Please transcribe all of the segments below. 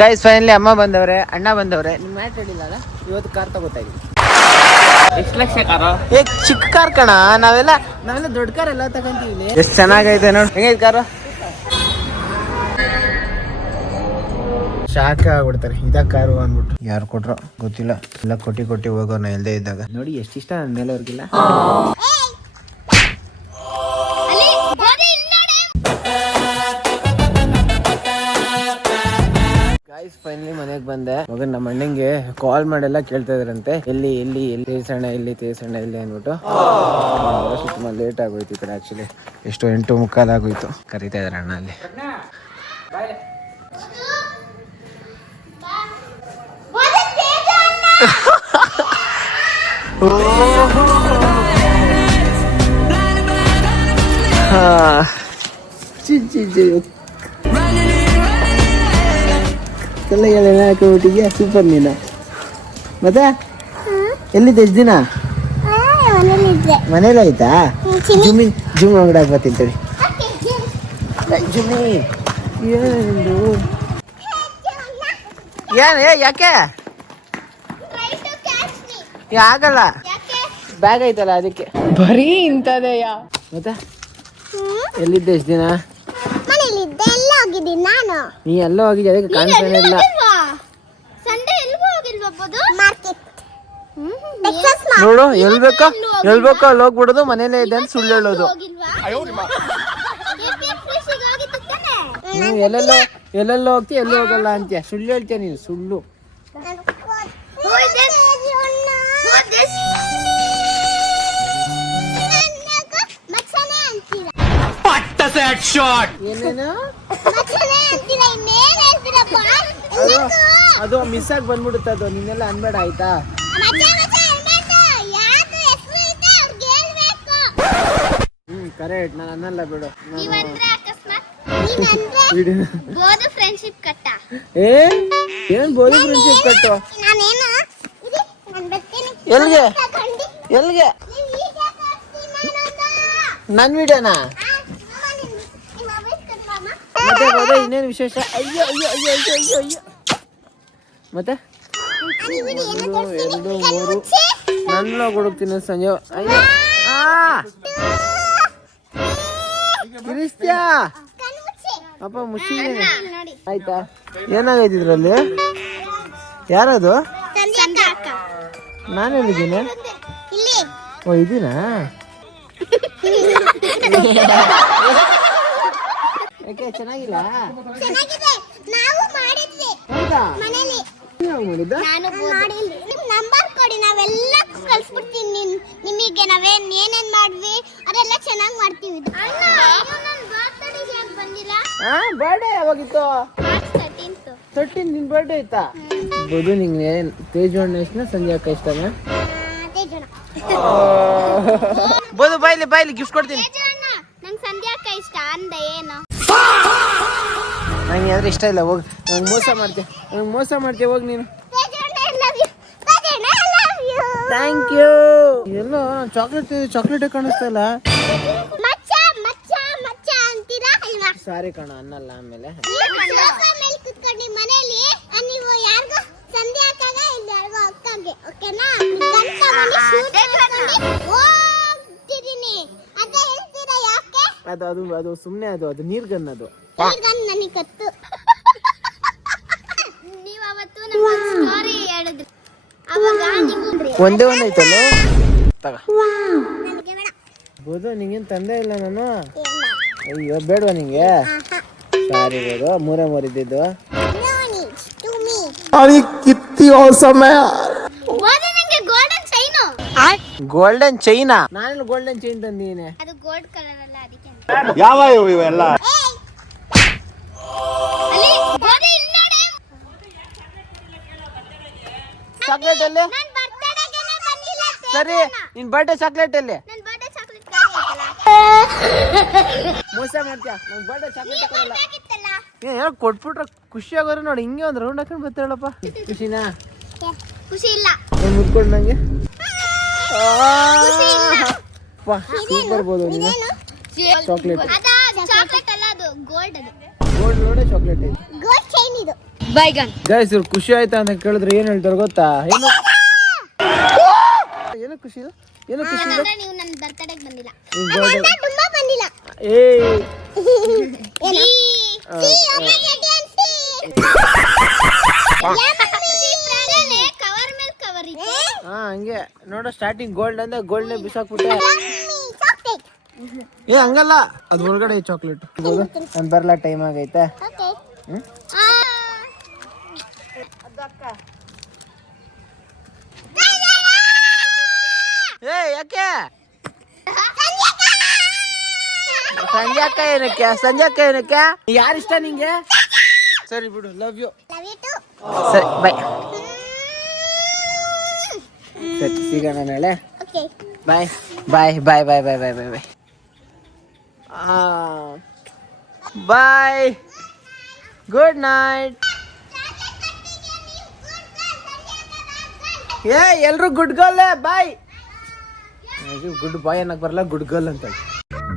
Guys finally ಅಮ್ಮ ಬಂದವ್ರೆ, ಅಣ್ಣ ಬಂದವ್ರೆ. ನಿಮ್ ಮ್ಯಾಟ್ ಹೇಳಿಲ್ಲ ಅಲ್ಲ, ಇವತ್ತು ಕಾರ್ ತಗೋತಾ ಇದೀವಿ. ಎಷ್ಟು ಲಕ್ಷ ಕಾರು? ಚಿಕ್ಕ ಕಾರ್ ಕಣ, ನಾವೆಲ್ಲ ದೊಡ್ಡ ಕಾರ್ ಎಲ್ಲ ತಗೊಂತೀವಿ. ಎಷ್ಟು ಚೆನ್ನಾಗೈತೆ ನೋಡಿ, ಹೆಂಗೈತೆ ಕಾರು? ಶಾಕ್ ಆಗ್ಬಿಡ್ತಾರೆ, ಇದ ಕಾರು ಅಂದ್ಬಿಟ್ಟು. ಯಾರು ಕೊಟ್ರೋ ಗೊತ್ತಿಲ್ಲ, ಎಲ್ಲ ಕೊಟ್ಟಿ ಹೋಗೋಣ ಇಲ್ದೇ ಇದ್ದಾಗ. ನೋಡಿ ಎಷ್ಟಿಷ್ಟ ನನ್ನ ಮೇಲೆ ಅವ್ರಿಗಿಲ್ಲ. ಗಾಯ್ಸ್ ಫೈನಲಿ ಮನೆಗೆ ಬಂದೆ. ಮಗನ್ ನಮ್ಮ ಅಣ್ಣಂಗೆ ಕಾಲ್ ಮಾಡೆಲ್ಲ ಕೇಳ್ತಾ ಇದ್ರಂತೆ, ಎಲ್ಲಿ ತೇಸಣ್ಣ ಇಲ್ಲಿ ಅಂದ್ಬಿಟ್ಟು. ತುಂಬಾ ಲೇಟ್ ಆಗೋಯ್ತು ಈ ಕಡೆ. ಆಕ್ಚುಲಿ ಎಷ್ಟು 8:15 ಆಗೋಯ್ತು. ಕರೀತಾ ಇದಾರೆ ಅಣ್ಣ ಅಲ್ಲಿ. ಹಾಕಿಬಿಟ್ಟಿದ್ಯಾ, ಸೂಪರ್ ನೀನು. ಮತ್ತೆ ಎಲ್ಲಿದ್ದೆ ಎಷ್ಟು ದಿನ? ಮನೇಲಿ ಆಯ್ತಾ? ಜುಮ್ ಅಂಗಡಿ ಬರ್ತೀನಿ. ಜುಮ್ಮಿ ಯಾಕೆ ಆಗಲ್ಲ, ಬ್ಯಾಗ್ ಐತಲ್ಲ ಅದಕ್ಕೆ. ಬರೀ ಇಂಥದೆಯ. ಮತ್ತೆ ಎಲ್ಲಿದ್ದೆ ಎಷ್ಟು ದಿನ? ನೀ ಎಲ್ಲ ಹೋಗಿದ್ದೆ, ಅದಕ್ಕೆ ಕಾಣಿಸ್ತಾನೆ ಇಲ್ಲ. ನೋಡು, ಎಲ್ಬೇಕೋ ಅಲ್ಲಿ ಹೋಗ್ಬಿಡೋದು, ಮನೇಲೆ ಇದೆ ಅಂತ ಸುಳ್ಳು ಹೇಳೋದು. ಎಲ್ಲೆಲ್ಲೋ ಹೋಗ್ತಿ, ಎಲ್ಲೂ ಹೋಗಲ್ಲ ಅಂತೀಯ, ಸುಳ್ಳು ಹೇಳ್ತೀಯ ನೀನು, ಸುಳ್ಳು. ಏನೇನು ಅದು ಮಿಸ್ ಆಗಿ ಬಂದ್ಬಿಡುತ್ತೆ, ಅದು ನಿನ್ನೆಲ್ಲ ಅನ್ಬೇಡ ಆಯ್ತಾ? ಕರೆಕ್ಟ್, ನಾನು ಅನ್ನಲ್ಲ ಬಿಡು. ಏನ್ ಬೋದು ಫ್ರೆಂಡ್ಶಿಪ್ ಕಟ್ಟು? ಎಲ್ಗೆ ನನ್ ವಿಡಿಯೋನಾ? ಮತ್ತೆ ಬೋದ ಇನ್ನೇನು ವಿಶೇಷ? ಅಯ್ಯೋ ಅಯ್ಯೋ ಅಯ್ಯೋ ಅಯ್ಯೋ ಅಯ್ಯೋ ಅಯ್ಯೋ. ಮತ್ತೆ 1, 2, 3 ನನ್ನ ಹುಡುಕ್ತೀನಿ ಸಂಜೆ. ಅಯ್ಯೋ ಗಿರಿಸ್ತ್ಯಾ ಅಪ್ಪ ಮುಚ್ಚಿದ್ದೀನಿ ಆಯ್ತಾ? ಏನಾಗೈತಿ ಇದ್ರಲ್ಲಿ? ಯಾರದು? ನಾನು ಹೇಳಿದ್ದೀನಿ. ಓ ಇದೀನಾ? ಯಾಕೆ ಚೆನ್ನಾಗಿಲ್ಲ? ನಂಬರ್ ಕೊಡಿ, ನಾವೆಲ್ಲ ಕಳ್ಸ್ಬಿಡ್ತೀನಿ ನಿಮಗೆ. ನಾವೇನ್ ಏನೇನ್ ಮಾಡ್ವಿ ಅದೆಲ್ಲ ಚೆನ್ನಾಗಿ ಮಾಡ್ತೀವಿ. ಬರ್ಡೇ ಯಾವಾಗಿತ್ತು? 13 ನಿನ್ ಬರ್ಡೇ ಆಯ್ತಾ? ಬೋದು ನಿಂಗೆ ತೇಜಣ್ಣ ಇಷ್ಟನ ಸಂಜೆ ಅಕ್ಕ ಇಷ್ಟನಾ? ಬೋದು ಬಾಯ್ಲಿ ಗಿಫ್ಟ್ ಕೊಡ್ತೀನಿ. ನಂಗೆ ಸಂಧ್ಯಾ ಅಕ್ಕ ಇಷ್ಟ ಅಂದ ಏನು? ನಂಗೆ ಯಾವ್ದು ಇಷ್ಟ ಇಲ್ಲ, ಹೋಗಿ. ನಂಗೆ ಮೋಸ ಮಾಡ್ತೀಯ ಹೋಗಿ ನೀನು. Thank you. ಎಲ್ಲೋ ಚಾಕ್ಲೇಟ್ ಕಾಣಿಸ್ತಾ ಇಲ್ಲ. ಸಾರಿ ಕಣ, ಅನ್ನಲ್ಲ ಆಮೇಲೆ. ಅದು ಸುಮ್ನೆ, ಅದು ನೀರ್ಗನ್. ಅದು ಒಂದೇ ಐತಲ್ಲ ತಗ. ಬೋದು ನಿಂಗೇನು ತಂದೆ ಇಲ್ಲ ನಾನು? ಅಯ್ಯೋ ಬೇಡವಾ ನಿಂಗೆ? ಸಾರಿ ಬೋದು, 3 ಇದ್ದಿದ್ದು. Golden China? ನಾನು ಗೋಲ್ಡನ್ ಚೈನ್ ತಂದೀನಿ. ಅದು ಗೋಲ್ಡ್ ಕಲರ್ ಅಲ್ಲ, ಅದಕ್ಕೆ. ಯಾವ ಇವೆಲ್ಲ? ಚಾಕ್ಲೇಟ್ ಅಲ್ಲಿ? ಸರಿ, ನಿನ್ ಬರ್ಡೇ ಚಾಕ್ಲೇಟ್ ಅಲ್ಲಿ? ಮೋಸ ಮಾಡ್ತೀಯ, ನಂಗೆ ಬರ್ಡೇ ಚಾಕ್ಲೇಟ್ ಕೊಡಲ್ಲ. ಏನೋ ಕೊಟ್ಬಿಟ್ರೆ ಖುಷಿ ಆಗೋರು ನೋಡಿ. ಹಿಂಗೆ ಒಂದು ರೌಂಡ್ ಹಾಕೊಂಡು ಬರ್ತಾಳಪ್ಪ. ಖುಷಿನಾ? ಖುಷಿ ಇಲ್ಲ. ಮುದ್ಕೊಂಡು ನಂಗೆ ಸೂಪರ್ ಬೋದು ನೀನು ಚಾಕ್ಲೇಟ್. ಗೋಲ್ಡ್ ಅದು. ಗೋಲ್ಡ್ ಲೋಡೆ ಚಾಕ್ಲೇಟ್ ಐತೆ. ಗೋಲ್ಡ್ ಚೈನ್ ಇದು. ಬೈಗನ್. ಗೈಸ್ ಇವ್ರು ಖುಷಿ ಆಯ್ತಾ ಅಂತ ಕೇಳಿದ್ರೆ ಏನ್ ಹೇಳ್ತಾರೆ ಗೊತ್ತಾ? ಏನು ಏನು ಖುಷಿ ಇದು? ಏನು ಖುಷಿ ಇದು? ಅಂದ್ರೆ ನೀವು ನನ್ನ ಬರ್ತಡೇಗೆ ಬಂದಿಲ್ಲ. ನಿನ್ ಅಲ್ಲ, birthday- ತುಂಬಾ ಬಂದಿಲ್ಲ. ಏ ಏನು? ಕವರ್ ಮೇಲೆ ಕವರ್ ಇದೆ. ಹಾ ಹಂಗೆ ನೋಡ, ಸ್ಟಾರ್ಟಿಂಗ್ ಗೋಲ್ಡ್ ಅಂದ್ರೆ ಗೋಲ್ಡ್ನೇ ಬಿಸಾಕ್ಬಿಟ್ಟೆ. ಚಾಕ್ಲೇಟ್. ಏ ಹಂಗಲ್ಲ, ಅದು ಒಳಗಡೆ ಚಾಕ್ಲೇಟ್. ನಾನು ಬರ್ಲಾ, ಟೈಮ್ ಆಗೈತೆ. ಓಕೆ. ಹ್ಮ್? ಏ ಯಾಕೆ ಸಂಜಾಕ ಏನಕ್ಕೆ? ಸಂಜಾಕ ಏನಕ್ಕೆ? ಯಾರಿಷ್ಟ ನಿಂಗೆ? ಸರಿ ಬಿಡು, love you. Love you too. ಸರಿ ಬಾಯ್. ಸರಿ ಸಿಗೋಣ ನಾಳೆ. Okay. Bye bye bye bye bye bye bye bye bye. Good night. ಏ ಎಲ್ರು good girl boy. Good boy ಅನ್ನಕ್ ಬರಲ್ಲ, ಗುಡ್ ಗರ್ಲ್ ಅಂತ.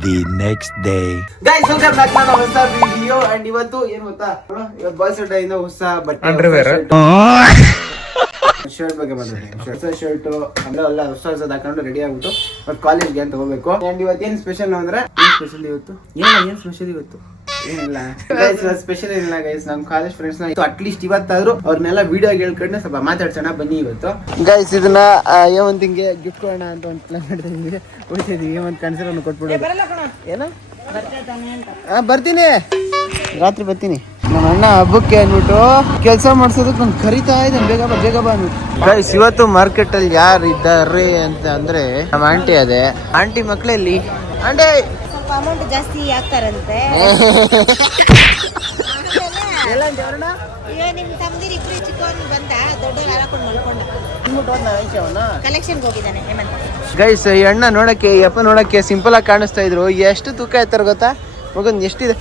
The next day. Guys welcome back ನನ್ನ ಹೊಸ ವಿಡಿಯೋ. ಅಂಡ್ ಇವತ್ತು ಏನ್ ಗೊತ್ತಾ, ಇವತ್ತು ಬರ್ತ್ಡೇ ಇಂದ ಹೊಸ ಬಟ್ಟೆ ಶರ್ಟ್ ಬಗ್ಗೆ ಬಂದಿದೆ. ಹೊಸ ಶರ್ಟ್ ಅಂದ್ರೆ ಎಲ್ಲ ಹೊಸ ಹಾಕೊಂಡು ರೆಡಿ ಆಗ್ಬಿಟ್ಟು ಮತ್ತೆ ಕಾಲೇಜ್ಗೆ ಅಂತ ಹೋಗ್ಬೇಕು. ಅಂಡ್ ಇವತ್ತು ಏನ್ ಸ್ಪೆಷಲ್ ಅಂದ್ರೆ, ಏನ್ ಸ್ಪೆಷಲ್ ಇವತ್ತು? ಏನ್ ಸ್ಪೆಷಲ್ ಇವತ್ತು? ಏನಿಲ್ಲ ಗೈಸ್, ಸ್ಪೆಷಲ್ ಏನಿಲ್ಲ ಗೈಸ್. ನಮ್ ಕಾಲೇಜ್ ಫ್ರೆಂಡ್ಸ್ ನ ಅಟ್ಲೀಸ್ಟ್ ಇವತ್ತಾದ್ರೂ ಅವ್ರನ್ನೆಲ್ಲ ವಿಡಿಯೋ ಹೇಳ್ಕೊಂಡು ಸ್ವಲ್ಪ ಮಾತಾಡ್ಸೋಣ ಬನ್ನಿ ಇವತ್ತು. ಗೈಸ್ ಇದನ್ನ ಹೇಮಂತಿಂಗೆ ಗಿಫ್ಟ್ ಕೊಡೋಣ ಅಂತ ಒಂದು ಪ್ಲಾನ್ ಮಾಡ್ತಾ ಇದೀವಿ. ಹೋಗ್ತಿದೀವಿ, ಹೇಮಂತ್ ಕನ್ಸರ್ ಕೊಟ್ಬಿಡೋದು. ಏನು ಬರ್ತೀನಿ, ರಾತ್ರಿ ಬರ್ತೀನಿ. ನಮ್ಮ ಅಣ್ಣ ಹಬ್ಬಕ್ಕೆ ಅಂದ್ಬಿಟ್ಟು ಕೆಲಸ ಮಾಡ್ಸೋದಕ್ಕೆ ನಾನು ಕರಿತಾ ಇದ್ದೇನೆ, ಬೇಗ ಬಾ ಬೇಗ ಬಾ ಅಂದ್ಬಿಟ್ಟು. ಗೈಸ್ ಇವತ್ತು ಮಾರ್ಕೆಟ್ ಅಲ್ಲಿ ಯಾರು ಇದ್ದಾರೆ ಅಂತ ಅಂದ್ರೆ ನಮ್ಮ ಆಂಟಿ ಅದೇ. ಆಂಟಿ ಮಕ್ಕಳಲ್ಲಿ ಆಂಟಿ ಸ್ವಲ್ಪ ಅಮೌಂಟ್ ಜಾಸ್ತಿ ಹಾಕ್ತಾರಂತೆ. ಎಲ್ಲ ಜವರಣ ಈಗ ನಿಮ್ ತಮ್ಮದಿರ್ ಇಬ್ರು ಚಿಕ್ಕವನ್ ಬಂದ, ದೊಡ್ಡವ್ರು ಹಾಕೊಂಡು ಮಲ್ಕೊಂಡ. ಕಲೆಕ್ಷನ್ಗೆ ಹೋಗಿದ್ದಾನೆ ಹೇಮಂತ್. ಗೈಸ್ ಈ ಅಣ್ಣ ನೋಡಕ್ಕೆ, ಈ ಅಪ್ಪ ನೋಡಕ್ಕೆ ಸಿಂಪಲ್ ಆಗಿ ಕಾಣಿಸ್ತಾ ಇದ್ರು. ಎಷ್ಟು ತೂಕ ಇರ್ತಾರೆ ಗೊತ್ತಾ? ಮಗನ್ ಎಷ್ಟಿದೆ?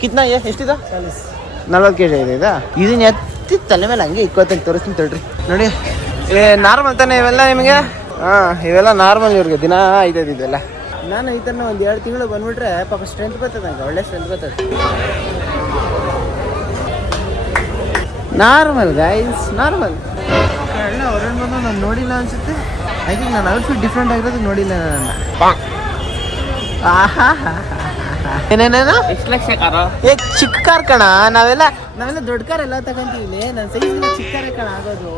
ಕಿತ್ನಾ ಎಷ್ಟಿದೆ? 40 kg ಇದೆ. ಇದನ್ನ ಎತ್ತಿ ತಲೆ ಮೇಲೆ ಹಂಗೆ ಇಕ್ಕೋತಂಗೆ ತೋರಿಸ್ತೀನಿ ತಡ್ರಿ. ನೋಡಿ ನಾರ್ಮಲ್ ತಾನೆ ಇವೆಲ್ಲ ನಿಮಗೆ? ಹಾ ಇವೆಲ್ಲ ನಾರ್ಮಲ್ ಇವ್ರಿಗೆ ದಿನ ಆಯ್ತದ ಇದೆಲ್ಲ. ನಾನು ಈ ಥರ ಒಂದು 2 ತಿಂಗಳು ಬಂದ್ಬಿಟ್ರೆ ಪಾಪ ಸ್ಟ್ರೆಂತ್ ಬರ್ತದೆ, ನಂಗೆ ಒಳ್ಳೆ ಸ್ಟ್ರೆಂತ್ ಬರ್ತದೆ. Normal guys, normal. ಅಣ್ಣ ಅವ್ರನ್ನ ಬಂದು ನಾನು ನೋಡಿಲ್ಲ ಅನ್ಸುತ್ತೆ. ಐ ಥಿಂಕ್ ನಾನು ಔಟ್ಫಿಟ್ ಡಿಫ್ರೆಂಟ್ ಆಗಿರೋದು ನೋಡಿಲ್ಲ ನನ್ನ. ಏನೇನೇನು ಎಷ್ಟು ಲಕ್ಷ ಕಾರು? ಚಿಕ್ಕ ಕಾರ್ ಕಣ. ನಾವೆಲ್ಲ ದೊಡ್ಡ ಕಾರ್ ಎಲ್ಲ ತಗೊಂತೀವಿ. ನನ್ನ ಸೈಜ್ ಚಿಕ್ಕ ಕಾರ್ ಕಣ ಆಗೋದು.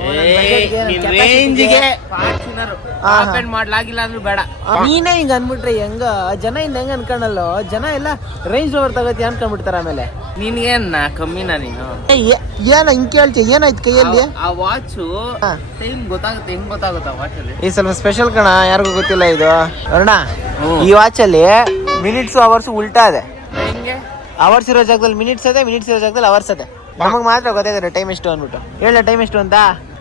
ರೇಂಜಿಗೆ ಫಾರ್ಚುನರ್ ಆಪನ್ ಮಾಡ್ಲಾಗಿಲ್ಲ ಅಂದ್ರೂ ಬೇಡ. ನೀನೇ ಹಿಂಗ ಅನ್ಬಿಟ್ರೆ ಹೆಂಗ ಜನ ಹೆಂಗ ಅನ್ಕೊಳಲ್ಲೋ? ಜನ ಎಲ್ಲ ರೇಂಜ್ ರೋವರ್ ತಗೋತಿ ಅನ್ಕೊಂಡ್ಬಿಡ್ತಾರ. ಆಮೇಲೆ ನಿನ್ಗೇನ್ ಕಮ್ಮಿನ ನೀನು? ಏನ ಹಿಂಗ್ ಕೇಳ್ತೀಯ? ಏನಾಯ್ತು ಕೈಯಲ್ಲಿ? ಆ ವಾಚು ಟೈಮ್ ಗೊತ್ತಾಗುತ್ತೆ. ಹೆಂಗ್ ಗೊತ್ತಾಗುತ್ತಾ ವಾಚ್ ಅಲ್ಲಿ? ಈ ಸ್ವಲ್ಪ ಸ್ಪೆಷಲ್ ಕಣ, ಯಾರಿಗೂ ಗೊತ್ತಿಲ್ಲ ಇದು. ಅರುಣ, ಈ ವಾಚ್ ಅಲ್ಲಿ ಮಿನಿಟ್ಸ್ ಅವರ್ಸ್ ಉಲ್ಟಾ ಇದೆ. ಹೆಂಗೆ? ಅವರ್ಸ್ ಇರೋ ಜಾಗದಲ್ಲಿ ಮಿನಿಟ್ಸ್ ಅದೇ, ಮಿನಿಟ್ಸ್ ಇರೋ ಜಾಗದಲ್ಲಿ ಅವರ್ಸ್ ಅದೇ. ನಮಗ್ ಮಾತ್ರ ಗೊತ್ತಾಯ್ತಾರೆ ಟೈಮ್ ಎಷ್ಟು ಅಂದ್ಬಿಟ್ಟು. ಹೇಳ ಟೈಮ್ ಎಷ್ಟು ಅಂತ?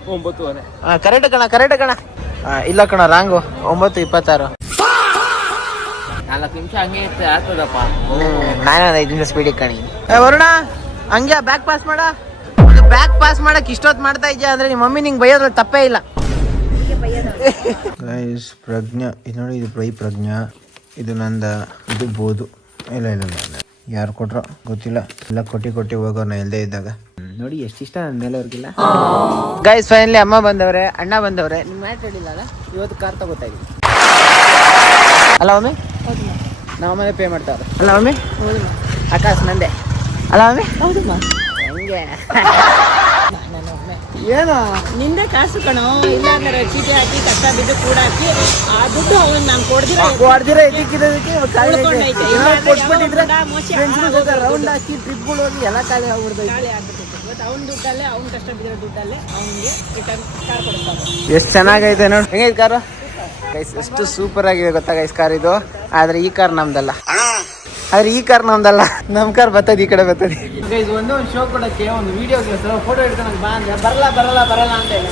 9:15. ಕರೆಕ್ಟ್ ಕಣ, ಕರೆಕ್ಟ್ ಕಣ. ಇಲ್ಲ ಕಣ, ರಾಂಗು. 9:26. 4 ನಿಮಿಷ ಹಂಗೆ ಆಗ್ತದಪ್ಪ. ನಾನು 5 ನಿಮಿಷ ಸ್ಪೀಡಿಗೆ ಕಣಿ. ವರುಣ ಹಂಗೆ ಬ್ಯಾಕ್ ಪಾಸ್ ಮಾಡ. ಬ್ಯಾಕ್ ಪಾಸ್ ಮಾಡಕ್ ಇಷ್ಟೊತ್ತು ಮಾಡ್ತಾ ಇದ್ಯಾ ಅಂದ್ರೆ ನಿಮ್ಮ ಮಮ್ಮಿ ನಿಂಗೆ ಬೈಯೋದ್ರಲ್ಲಿ ತಪ್ಪೇ ಇಲ್ಲ. ಪ್ರಜ್ಞಾ ಇದು ನೋಡಿ, ಇದು ಪ್ರಜ್ಞಾ, ಇದು ನಂದ, ಇದು ಬೋದು. ಇಲ್ಲ ಇಲ್ಲ ಇಲ್ಲ ಯಾರು ಕೊಟ್ರೋ ಗೊತ್ತಿಲ್ಲ. ಎಲ್ಲ ಕೊಟ್ಟಿ ಹೋಗೋಣ ಇಲ್ಲದೆ ಇದ್ದಾಗ. ನೋಡಿ ಎಷ್ಟಿಷ್ಟ ನನ್ನ ಮೇಲೆ ಅವ್ರಿಗಿಲ್ಲ. ಗೈಸ್ ಫೈನಲಿ ಅಮ್ಮ ಬಂದವ್ರೆ, ಅಣ್ಣ ಬಂದವ್ರೆ. ನಿಮ್ಮ ಮ್ಯಾಚ್ ಹೇಳಿಲ್ಲ ಅಲ್ಲ, ಇವತ್ತು ಕಾರ್ ತಗೋತಾ ಇದೀವಿ ಅಲ್ಲ ಮಮ್ಮಿ? ನಮ್ಮ ಅಮ್ಮನೇ ಪೇ ಮಾಡ್ತಾರೆ ಅಲ್ಲ ಮಮ್ಮಿ? ಆಕಾಶ್ ನಂದೆ ಅಲ್ಲ ಮಮ್ಮಿ? ಹಂಗೆ ಏನು ನಿಂದೆ ಕಾಸು ಕಣೋ. ಇಲ್ಲ ಅಂದ್ರೆ ಚೀಟಿ ಹಾಕಿ ಕಷ್ಟ ಬಿದ್ದು ಕೂಡ ಹಾಕಿ ಆ ದುಡ್ಡು ಅವನು ನಾನು ಕೊಡ್ದಿರ ಇದಕ್ಕಿರೋದಕ್ಕೆ ಉಳ್ಕೊಂಡೈತೆ. ಇಲ್ಲ ಅಂದ್ರೆ ಕೊಟ್ಬಿಟ್ಟಿದ್ರೆ ಯಾವಾಗ ಮೋಸ ರೌಂಡ್ ಹಾಕಿ ಟ್ರಿಪ್ಗಳು ಹೋಗಿ ಎಲ್ಲ ಖಾಲಿ ಆಗ್ಬಿಡ್ತೈತೆ. ಖಾಲಿ ಆಗ್ಬಿಟ್ಟಿತ್ತು. ಇವತ್ತು ಅವ್ನ ದುಡ್ಡಲ್ಲೇ, ಅವ್ನು ಕಷ್ಟ ಬಿದ್ದಿರೋ ದುಡ್ಡಲ್ಲೇ ಅವನಿಗೆ ರಿಟರ್ನ್ ಕಾರ್ ಕೊಡ್ತಾರೆ. ಎಷ್ಟು ಚೆನ್ನಾಗೈತೆ ನೋಡಿ. ಹೆಂಗೈತೆ ಕಾರು ಗೈಸ್? ಎಷ್ಟು ಸೂಪರ್ ಆಗಿದೆ ಗೊತ್ತಾ ಗೈಸ್ ಕಾರ್ ಇದು. ಆದ್ರೆ ಈ ಕಾರ್ ನಮ್ದಲ್ಲ, ನಮ್ ಕಾರ್ ಬರ್ತದೆ, ಈ ಕಡೆ ಬರ್ತದೆ. ಗೈಸ್ ಒಂದು ಶೋ ಕೊಡಕ್ಕೆ, ಒಂದು ವಿಡಿಯೋಗೆ ಫೋಟೋ ಹಿಡ್ಕೊಂಡು ಬಾ ಅಂದ್ರೆ ಬರಲ್ಲ ಅಂತ ಹೇಳಿ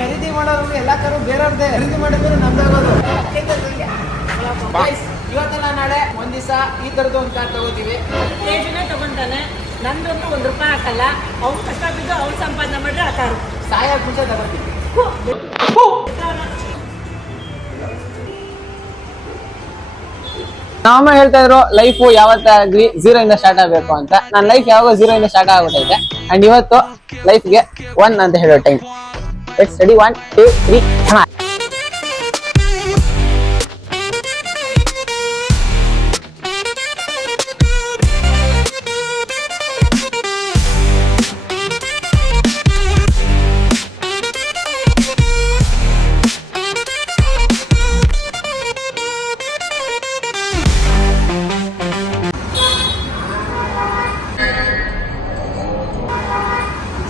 ಖರೀದಿ ಮಾಡೋರು ಎಲ್ಲ ಕಾರು ಬೇರೆಯವ್ರದ್ದೇ. ಖರೀದಿ ಮಾಡಿದ್ರೆ ನಮ್ದಾಗೋದು. ಇವತ್ತೆಲ್ಲ ನಾಳೆ ಒಂದ್ ದಿವಸ ಈ ತರದ್ದು ಒಂದು ಕಾರ್ ತಗೋತೀವಿ. ಸ್ಟೇಷನೇ ತಗೊಂತಾನೆ, ನಂದೊಂದು ₹1 ಹಾಕಲ್ಲ. ಅವ್ನು ಕಷ್ಟ ಬಿದ್ದು ಅವ್ನು ಸಂಪಾದನೆ ಮಾಡಿದ್ರೆ ಆ ಕಾರು ಸಾಯಕ್ ಮುಂಚೆ ತಗೋತೀವಿ. ನಮ್ಮಮ್ಮ ಹೇಳ್ತಾ ಇದ್ರು ಲೈಫ್ ಯಾವತ್ತಾಗ್ಲಿ 0 ಇಂದ ಸ್ಟಾರ್ಟ್ ಆಗ್ಬೇಕು ಅಂತ. ನನ್ನ ಲೈಫ್ ಯಾವಾಗ 0 ಇಂದ ಸ್ಟಾರ್ಟ್ ಆಗ್ಬಿಟ್ಟೈತೆ. ಅಂಡ್ ಇವತ್ತು ಲೈಫ್ಗೆ 1 ಅಂತ ಹೇಳೋ time. Let's study 1 2 3 come on.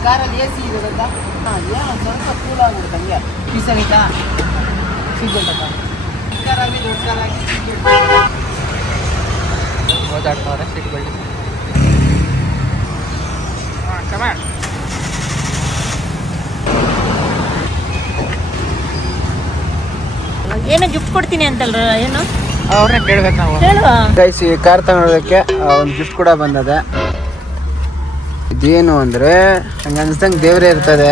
ಕಾರಲ್ಲಿ AC ಇದೆ ಗೊತ್ತಾ? ಏನೋ ಸ್ವಲ್ಪ ಕೂಲ್ ಆಗ್ಬಿಡುತ್ತೆ ಹಂಗೆ. ಪೀಸ್ ಆಗೈತಾ? ಸಿಗ್ಬೇಕಪ್ಪ. ಕಾರಾಗಿ ದೊಡ್ಡ ಕಾರಾಗಿ ಓದಾಡ್ತವ್ರೆ ಸೀಟ್ ಬೆಲ್ಟ್. ಕಮಾನ್. ಏನೋ ಗಿಫ್ಟ್ ಕೊಡ್ತೀನಿ ಅಂತಲ್ರ, ಏನು ಅವ್ರನ್ನ ಕೇಳ್ಬೇಕು ನಾವು. ಹೇಳುವ. ಗೈಸ್ ಈ ಕಾರ್ ತಗೊಳೋದಕ್ಕೆ ಒಂದು ಗಿಫ್ಟ್ ಕೂಡ ಬಂದದೆ. ಇದೇನು ಅಂದ್ರೆ ಹಂಗೆ ಅನ್ಸ್ದಂಗೆ ದೇವ್ರೇ ಇರ್ತದೆ.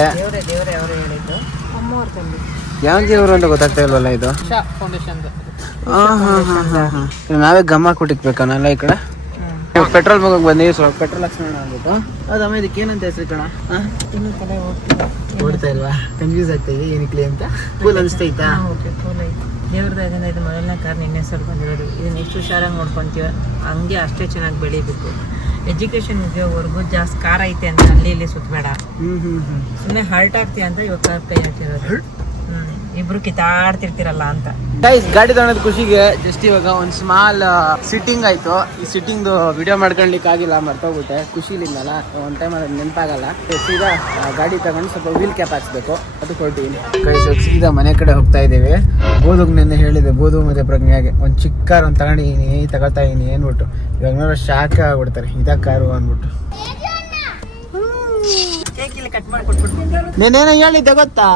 ದೇವ್ರೆ ಅವರು ಹೇಳಿದ್ದು. ಅಮ್ಮವ್ರು ತಂದು. ಯಾವ ದೇವ್ರು ಅಂತ ಗೊತ್ತಾಗ್ತಾ ಇಲ್ವಲ್ಲ ಇದು. ಫೌಂಡೇಶನ್ ನಾವೇ ಗಮ್ಮ ಕೊಟ್ಟಿಕ್ಬೇಕನ್ನಲ್ಲ ಈ ಕಡೆ. ಪೆಟ್ರೋಲ್ ಬಂಕ್ ಬಂದಿ ಸ್ವಲ್ಪ ಪೆಟ್ರೋಲ್ ಹಾಕ್ಸೋಣ ಅಂದ್ಬಿಟ್ಟು. ಅದಮ್ಮ ಇದಕ್ಕೆ ಏನಂತ ಹೆಸರು ಕಣ? ಇನ್ನು ತಲೆ ಓಡ್ತಾ ಇಲ್ವಾ? ಕನ್ಫ್ಯೂಸ್ ಆಗ್ತಾ ಇದೆ ಏನಕ್ಕೆ ಅಂತ. ಕೂಲ್ ಅನಿಸ್ತೈತಾ? ಓಕೆ ಕೂಲ್ ಐತೆ. ದೇವ್ರದಾಗಿಂದ ಇದು ಮೊದಲನೇ ಕಾರ್ ನಿನ್ನೆ ಸರ್ ಬಂದಿರೋದು. ಇದನ್ನ ಎಷ್ಟು ಹುಷಾರಾಗಿ ನೋಡ್ಕೊಂತೀವ ಹಂಗೆ ಅಷ್ಟೇ ಚೆನ್ನಾಗಿ ಬೆಳಿಬೇಕು. ಎಜುಕೇಶನ್ ಮುಗಿಯೋವರೆಗೂ ಜಾಸ್ತಿ ಕಾರ್ ಐತೆ ಅಂತ ಅಲ್ಲಿ ಇಲ್ಲಿ ಸುತ್ತಬೇಡ. ಸುಮ್ಮನೆ ಹರ್ಟ್ ಆಗ್ತೀಯ ಅಂತ ಇವಾಗ ಕಾರ್ ಕೈ ಹಾಕಿರೋದು. ಇಬ್ರು ಕಿತ್ತಾಡ್ತಿರ್ತಿರಲ್ಲ ಅಂತ. ಗೈಸ್ ಗಾಡಿ ತಗೊಳೋದ್ ಖುಷಿಗೆ ಜಸ್ಟ್ ಇವಾಗ ಒಂದು ಸ್ಮಾಲ್ ಸಿಟ್ಟಿಂಗ್ ಆಯ್ತು. ಈ ಸಿಟ್ಟಿಂಗ್ ವಿಡಿಯೋ ಮಾಡ್ಕೊಳ್ಲಿಕ್ಕೆ ಆಗಿಲ್ಲ, ಮರ್ತೋಗ್ಬಿಟ್ಟೆ ಖುಷಿಲಿಂದಲ್ಲ. ಒಂದು ಟೈಮ್ ಅದು ನೆನಪಾಗಲ್ಲ. ಸೀದಾ ಗಾಡಿ ತಗೊಂಡು ಸ್ವಲ್ಪ ವೀಲ್ ಕ್ಯಾಪ್ ಹಾಕ್ಸ್ಬೇಕು, ಅದು ಕೊಟ್ಟಿದ್ದೀನಿ. ಗೈಸ್ ಸೀದಾ ಮನೆ ಕಡೆ ಹೋಗ್ತಾ ಇದ್ದೀವಿ. ಬೋಧುಗ್ ನೆನ್ನೆ ಹೇಳಿದೆ, ಬೋಧು ಮತ್ತೆ ಪ್ರಜ್ಞೆಗೆ ಒಂದು ಚಿಕ್ಕ ಕಾರ್ ಒಂದು ತಗೊಳ್ತಾ ಇದೀನಿ ಅಂದ್ಬಿಟ್ಟು. ಇವಾಗ ನೋಡೋ ಶಾಕ್ ಆಗ್ಬಿಡ್ತಾರೆ, ಇದ ಕಾರು ಅಂದ್ಬಿಟ್ಟು. ಕಟ್ ಮಾಡಿ ಕೊಟ್ಬಿಟ್ಟು నేనేనో ಹೇಳಿದ್ದೆ ಗೊತ್ತಾ?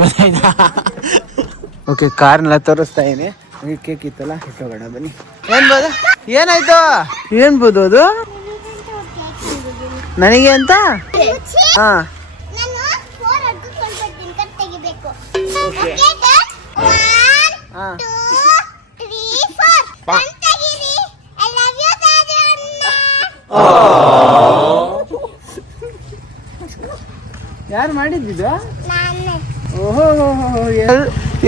ಗೊತ್ತಾಯ್ತಾ? ಓಕೆ ಕಾರ್ನೆಲ್ಲ ತೋರಿಸ್ತಾ ಇದೀನಿ. ಕೇಕ್ ಇತ್ತಲ್ಲ ಇಟ್ಟೋಗೋಣ ಬನ್ನಿ. ಏನ್ ಬೋದು? ಏನಾಯ್ತು? ಏನ್ ಬೋದು ಅದು ನನಗೆ ಅಂತ? ಹಾ ನಾನು 4 ಅಡ್ಡು ಕೊಡ್ತೀನಿ, ಕಟ್ ತೆಗಿಬೇಕು. ಓಕೆ. ಓಕೆ 1 ಹಾ 2 3 4 ಕಟ್ ತೆಗಿರಿ. ಐ ಲವ್ ಯು ದಾದಣ್ಣ. ಯಾರು ಮಾಡಿದ್ದಿದ್ದು? ನಾನೇ. ಓಹೋ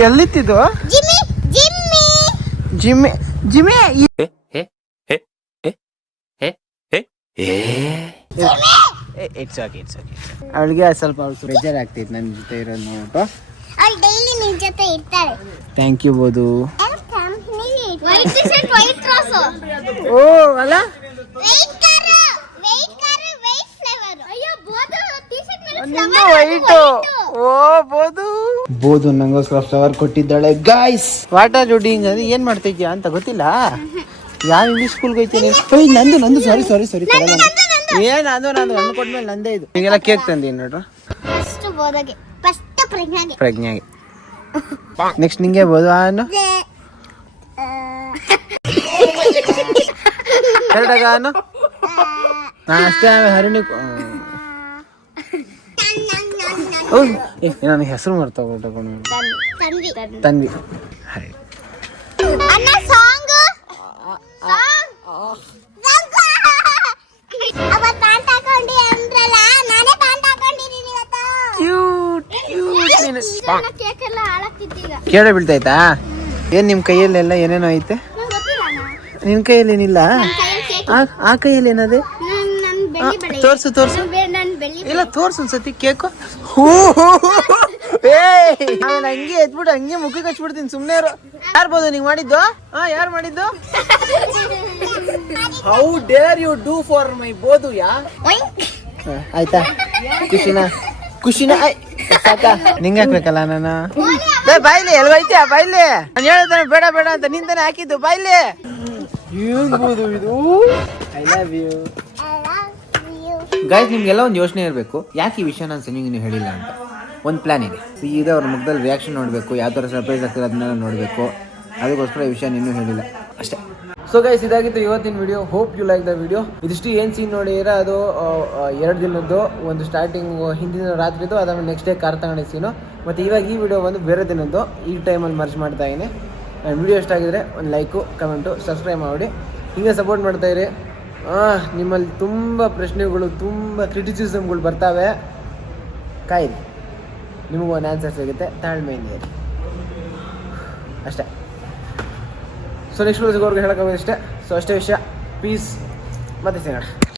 ಎಲ್ಲಿತ್ತಿದ್ದು? Jimmy Jimmy Jimmy Jimmy it's okay ಅವಳಿಗೆ ಸ್ವಲ್ಪ ಬೇಜಾರಾಗ್ತಿತ್ತು ನನ್ನ ಜೊತೆ ಇರೋದು ನೋಡ್ಬಿಟ್ಟು. ಅವಳು ಡೈಲಿ ನಿನ್ ಜೊತೆ ಇರ್ತಾಳೆ. ಥ್ಯಾಂಕ್ ಯು ಬೋದು. White T shirt white trouser. ಓ ಅಲ್ಲ ವೈಟ್ ಕಾರ್ ವೈಟ್ ಫ್ಲೇವರ್. ಅಯ್ಯೋ ಬೋದು ಟಿ ಶರ್ಟ್ ಮೇಲೆ ನಿನ್ನ ವೈಟ್. ಓ ಬೋದು ನಂಗೋಸ್ಕರ ಫ್ಲವರ್ ಕೊಟ್ಟಿದ್ದಾಳೆ. Guys what are you doing? ಅದು ಏನ್ ಮಾಡ್ತಾ ಇದ್ಯಾ ಅಂತ ಗೊತ್ತಿಲ್ಲ. ಯಾವ ಇಂಗ್ಲಿಷ್ ಸ್ಕೂಲ್ಗೆ ಹೋಯ್ತೀನಿ? ನಂದು ಸಾರಿ ಏನ್ ನಂದು ಕೊಟ್ಮೇಲೆ ನಂದೇ ಇದು. ಈಗೆಲ್ಲ ಕೇಕ್ ತಂದೀನಿ ನೋಡ್ರ. ಫಸ್ಟ್ ಬೋದಗೆ, ಫಸ್ಟ್ ಪ್ರಜ್ಞೆಗೆ, ನೆಕ್ಸ್ಟ್ ನಿಂಗೆ ಬೋದು. ಎರಡಾಗ ನಾನು ಅಷ್ಟೇ ಹರಿಣಿ. ನನಗೆ ಹೆಸರು ಮರ್ತೋಗ್ಬಿಟ್ಟು ತನ್ವಿ. ಅಣ್ಣ ಸಾಂಗ್ ಅವತ್ತು ಪ್ಯಾಂಟ್ ಹಾಕೊಂಡಿ ಅಂದ್ರಲ್ಲ, ನಾನೇ ಪ್ಯಾಂಟ್ ಹಾಕೊಂಡಿದ್ದೀನಿ ಇವತ್ತು. ಕೇಕ್ ಎಲ್ಲ ಹಾಳಾಗ್ತಿದ್ದೀಗ. ಕೇಳ ಬೀಳ್ತಾಯ್ತಾ? ಏನ್ ನಿಮ್ ಕೈಯಲ್ಲೆಲ್ಲ ಏನೇನೋ ಐತೆ? ನಂಗೆ ಗೊತ್ತಿಲ್ಲ ಅಣ್ಣ. ನಿನ್ ಕೈಯಲ್ಲಿ ಏನಿಲ್ಲ? ಕೇಕ್ ಆ ಕೈಯಲ್ಲಿ ಏನದೆ? ನನ್ ಬೆಳ್ಳಿ ಬಳೆ. ತೋರ್ಸು ನನ್ ಬೆಳ್ಳಿ ಇಲ್ಲ ತೋರ್ಸು ಒಂದ್ಸತಿ ಕೇಕು. ಹಂಗೆ ಎದ್ಬಿಟ್ಟು ಹಂಗೆ ಮುಖಕ್ಕೆ ಹಚ್ಬಿಡ್ತೀನಿ. ಸುಮ್ನೆ ಇರು. ಯಾರು ಬೋದು ನೀವ್ ಮಾಡಿದ್ದು? ಯಾರು ಮಾಡಿದ್ದು? How dare you do for my ಬೋದು ಯಾ? ಆಯ್ತಾ ಖುಷಿನ ಸಾಕ? ನಿಂಗೆ ಹಾಕ್ಬೇಕಲ್ಲ ನಾನು. ಬಾಯ್ಲಿ ಎಲ್ಗೈತೆ ಬಾಯ್ಲಿ. ನಾನು ಹೇಳ್ತಾನೆ ಬೇಡ ಅಂತ ನಿಂತಾನೆ ಹಾಕಿದ್ದು ಬಾಯ್ಲಿ. ಬೋದು ಇದು ಐ ಲವ್ ಯು. ಗೈಸ್ ನಿಮ್ಗೆಲ್ಲ ಒಂದು ಯೋಚನೆ ಇರಬೇಕು, ಯಾಕೆ ಈ ವಿಷಯ ನಾನು ಸನಿಗೆ ಹೇಳಿಲ್ಲ ಅಂತ. ಒಂದು ಪ್ಲಾನ್ ಇದೆ. ಸೀದಾ ಅವ್ರ ಮುಖದಲ್ಲಿ ರಿಯಾಕ್ಷನ್ ನೋಡಬೇಕು, ಯಾವ ಥರ ಸರ್ಪ್ರೈಸ್ ಆಗ್ತದೆ ಅದನ್ನೆಲ್ಲ ನೋಡಬೇಕು. ಅದಕ್ಕೋಸ್ಕರ ಈ ವಿಷಯ ಇನ್ನೂ ಹೇಳಿಲ್ಲ ಅಷ್ಟೇ. ಸೊ ಗೈಸ್ ಇದಾಗಿತ್ತು ಇವತ್ತಿನ video. Hope you like the video. ಇದಿಷ್ಟು ಏನು ಸೀನ್ ನೋಡಿದ್ರೆ ಅದು 2 ದಿನದ್ದು. ಒಂದು ಸ್ಟಾರ್ಟಿಂಗ್ ಹಿಂದಿನ ರಾತ್ರಿದು, ಅದಾದ್ಮೇಲೆ ನೆಕ್ಸ್ಟ್ ಡೇ ಕಾರ್ ತಗೊಂಡಿದ್ದ ಸೀನು. ಮತ್ತು ಇವಾಗ ಈ ವಿಡಿಯೋ ಒಂದು ಬೇರೆ ದಿನದ್ದು ಈ ಟೈಮಲ್ಲಿ ಮರ್ಜ್ ಮಾಡ್ತಾ ಇದ್ದೀನಿ. ನನ್ನ ವಿಡಿಯೋ ಇಷ್ಟ ಆಗಿದ್ರೆ ಒಂದು ಲೈಕು ಕಮೆಂಟು ಸಬ್ಸ್ಕ್ರೈಬ್ ಮಾಡಿ ಹೀಗೆ ಸಪೋರ್ಟ್ ಮಾಡ್ತಾಯಿರಿ. ನಿಮ್ಮಲ್ಲಿ ತುಂಬ ಪ್ರಶ್ನೆಗಳು ತುಂಬ ಕ್ರಿಟಿಸಿಸಮ್ಗಳು ಬರ್ತಾವೆ, ಕಾಯಿರಿ, ನಿಮಗೂ ಒಂದು ಆನ್ಸರ್ ಸಿಗುತ್ತೆ, ತಾಳ್ಮೆಯಿಂದ ಇರಿ ಅಷ್ಟೇ. ಸೊ ನೆಕ್ಸ್ಟ್ ವಿಡಿಯೋಸ್ಗೆ ಅವ್ರಿಗೆ ಹೇಳೋಕ್ಕಾಗೋದು ಇಷ್ಟೇ. ಸೊ ಅಷ್ಟೇ ವಿಷಯ. ಪೀಸ್ ಮತ್ತೆ ಸಿಗೋಣ.